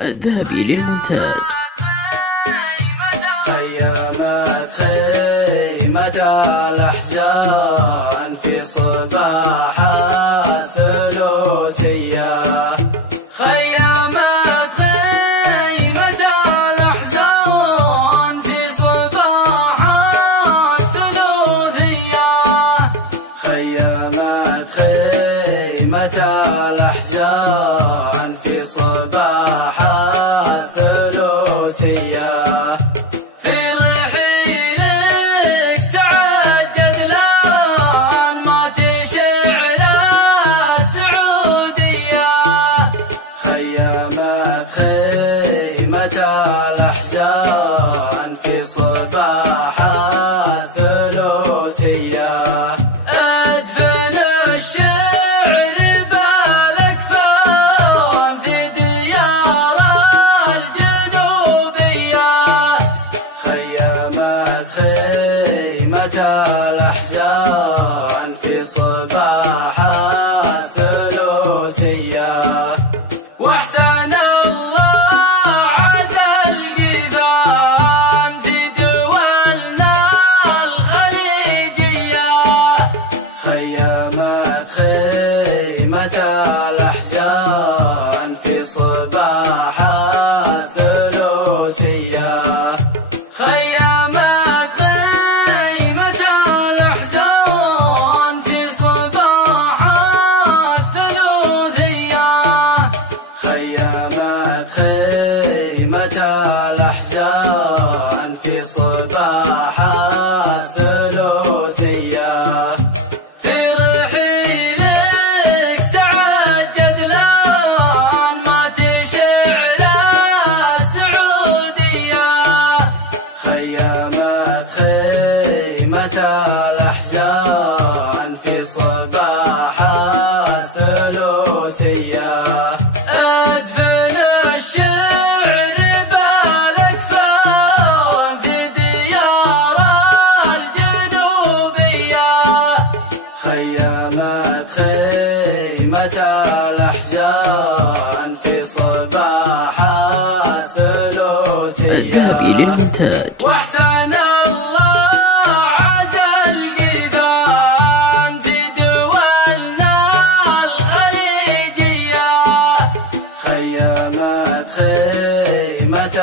الذهبي للمونتاج. خيمت خيمة الأحزان في صباح الثلاثية. خيمت خيمة الأحزان في صباح الثلاثية. خيمت خيمة الأحزان في صباح الثلاثية. في رحيلك سعد جدلان ما تشعل السعودية. خيمت خيمة الأحزان في صباح الثلاثية. أدفن الشعر بالأكفان في ديار الجنوبية. خيمت خيمة الأحزان في صباح الثلاثية. واحسن الله عزا القيثان في دولنا الخليجية. خيمت خيمة الأحزان في صباح الثلاثية. خيمت خيمة الأحزان في صباح الثلاثية. خيمت خيمة الأحزان في صباح الثلاثية. في رحيلك سعد جدلان ما تشعل السعودية. خيمت خيمة الأحزان في صباح الثلاثية. أدفن الشعر بالأكفان في ديار الجنوبية. خيمت خيمة الأحزان في صباح الثلاثية. الذهبي للمونتاج. واحسن الله عزا القيثان في دولنا الخليجية. خيمت خيمة